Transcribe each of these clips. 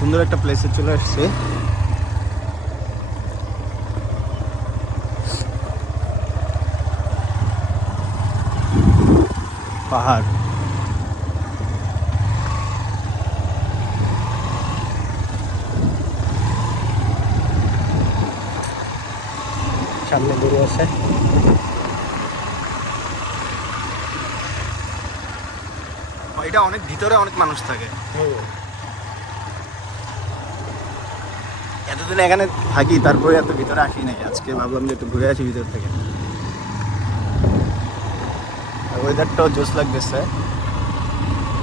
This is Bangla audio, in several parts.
সুন্দর একটা প্লেসে চলে আসছে। পাহাড়। সামনে গরু আছে। এটা অনেক ভিতরে অনেক মানুষ থাকে। এতদিন এখানে থাকি তারপরে এত ভিতরে আসি নাই। আজকে ভাবলাম যে একটু ঘুরে আসি ভিতর থেকে। ওয়েদারটাও জোস লাগতেছে।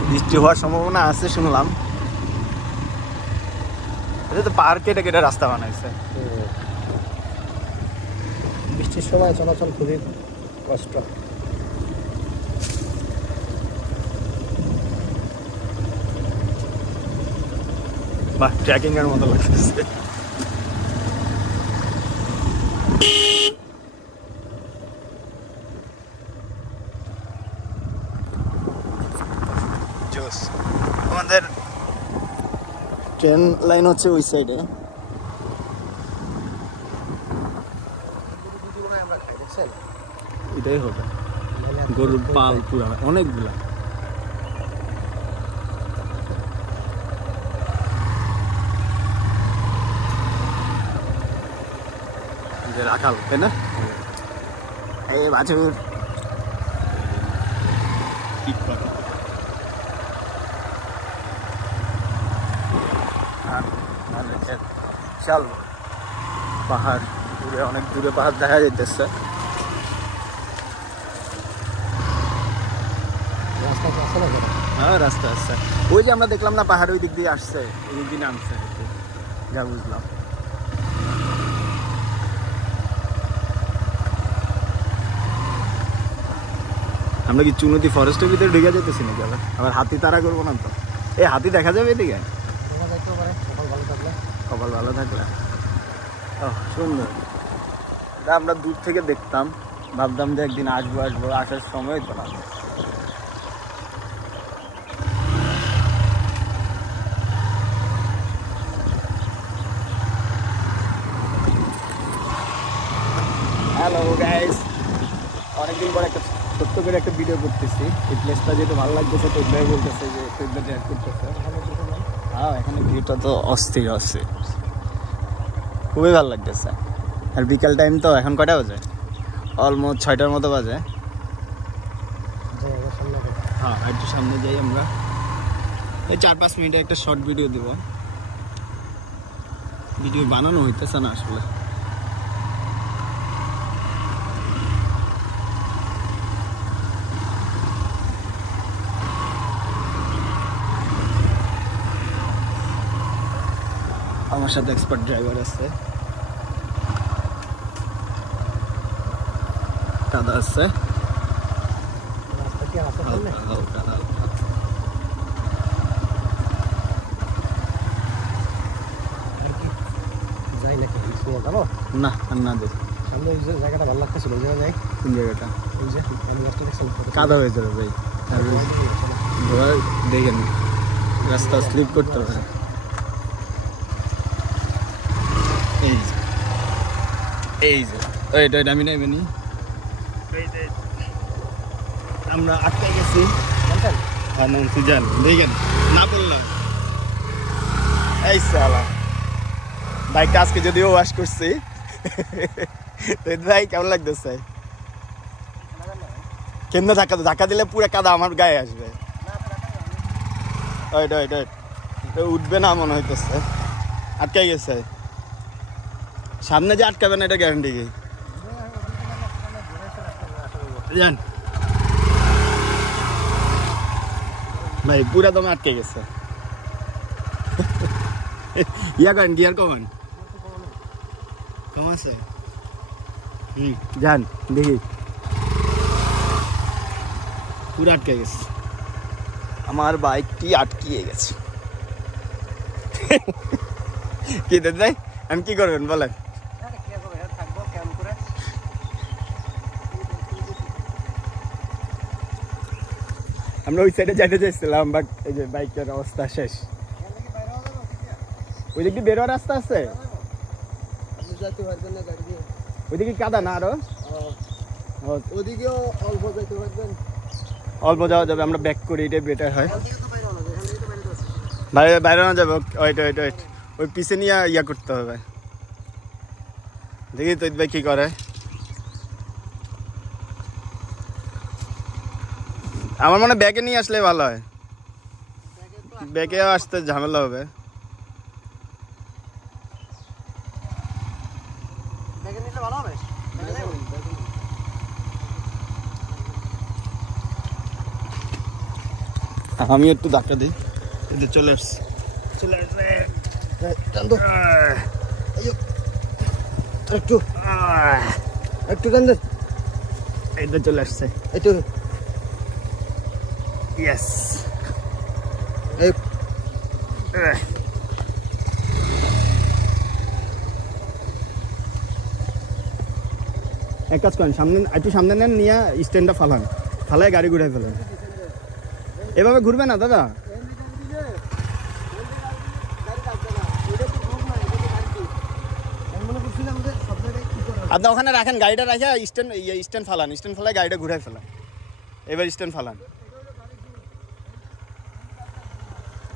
বৃষ্টি হওয়ার সম্ভাবনা আছে শুনলাম। এটা তো পাহাড় কেটে কেটে রাস্তা বানাইছে। বৃষ্টির সময় চলাচল খুবই কষ্ট। বাহ ট্রেকিং এর মতো লাগতেছে। জোস আমাদের ট্রেন লাইন হচ্ছে ওই সাইডে। এটাই হবে। গরুর পাল পুরা অনেকগুলা। রাখাল তাই না? এই বাছুর। ঠিক কথা আর আর দেখেন বিশাল পাহাড়। দূরে অনেক দূরে পাহাড় দেখা যাইতেছে? হ্যাঁ রাস্তা আছে। ওই যে আমরা দেখলাম না পাহাড় ওই দিক দিয়ে আসছে ওই দিক দিয়ে নামছে যা বুঝলাম। আমরা কি চুনতি ফরেস্টের ভিতরে ঢুকে যেতেছি নাকি আবার? আবার হাতি তারা করব না তো? এই হাতি দেখা যাবে এদিকে দেখা যাইতেও পারে সকাল ভালো কপাল ভালো থাকলে? সুন্দর। এটা আমরা দূর থেকে দেখতাম। ভাবতাম যে একদিন আসব আসব, আসার সময় তো না। একটা ভিডিও করতেছি। এই প্লেসটা যেহেতু ভালো লাগতেছে, তো বলতেছে যে করতেছে। হ্যাঁ এখানে ভিউটা তো অস্থির অস্থির। খুবই ভালো লাগতেছে। আর বিকাল টাইম তো এখন কয়টা বাজে? অলমোস্ট ছয়টার মতো বাজে। হ্যাঁ একটু সামনে যাই আমরা। এই চার পাঁচ মিনিটে একটা শর্ট ভিডিও দেব। ভিডিও বানানো হইতেছে না আসলে। আমার সাথে এক্সপার্ট ড্রাইভার আছে। দাদা আছে। না না দেখি। সামনে ওই জায়গাটা ভালো লাগতেছিল ওই জায়গায় যাই। কোন জায়গাটা? ওই যে কাদা হয়ে যাবে ভাই। ওই দেখেন। রাস্তা স্লিপ করতে হবে। এই যে এই যে ওইটা ওইটা আমি নেবে নি আমরা আটকে গেছি হ্যাঁ নামছি যান দেখেন না বললাম এই সালা বাইকটা আজকে যদিও ওয়াশ করছি। ভাই কেমন লাগতেছে? কেন্দ্র ধাক্কা ধাক্কা দিলে পুরো কাদা আমার গায়ে আসবে। ওইটা ওইটা ওইটা উঠবে না মনে হইতেছে। আটকে গেছে। সামনে যে আটকাবে না এটা গ্যারান্টি কি? জান। ভাই পুরা দমে আটকে গেছে। ইয়া করেন গিয়ার কমান। কম আছে হুম যান দেখি। পুরো আটকে গেছে। আমার বাইকটি আটকিয়ে গেছে। কি দাদাই আমি কি করবেন বলেন। আমরা ওই সাইডে যেতে চাইছিলাম বাট এই যে বাইকের অবস্থা শেষ। ওই দিক দিয়ে বেরোয়ার রাস্তা আছে? ওইদিকে কাদা না আরও? ওদিকেও অল্প যাইতে পারবেন। অল্প যাওয়া যাবে আমরা ব্যাক করি এটাই বেটার হয়। বাইরে বাইরে না যাবে ওইট ওইট ওইট ওই পিছে নিয়ে ইয়া করতে হবে। দেখি তো ভাই কি করে। আমার মনে ব্যাগে নিয়ে আসলে ভালো হয়। ব্যাগে আসতে ঝামেলা হবে? আমি একটু ধাক্কা দিই। চলে আসছে। চলে আসছে। একটু একটু টান দেন চলে আসছে। একটু ইয়েস এই এক কাজ করেন সামনে একটু সামনে নেন নিয়ে স্ট্যান্ডটা ফালান। ফালায় গাড়ি ঘুরে ফেলেন। এভাবে ঘুরবে না দাদা? আপনি ওখানে রাখেন গাড়িটা রাখে স্ট্যান্ড স্ট্যান্ড ফালান স্ট্যান্ড ফালায় গাড়িটা ঘুরে ফেলান। এবার স্ট্যান্ড ফালান।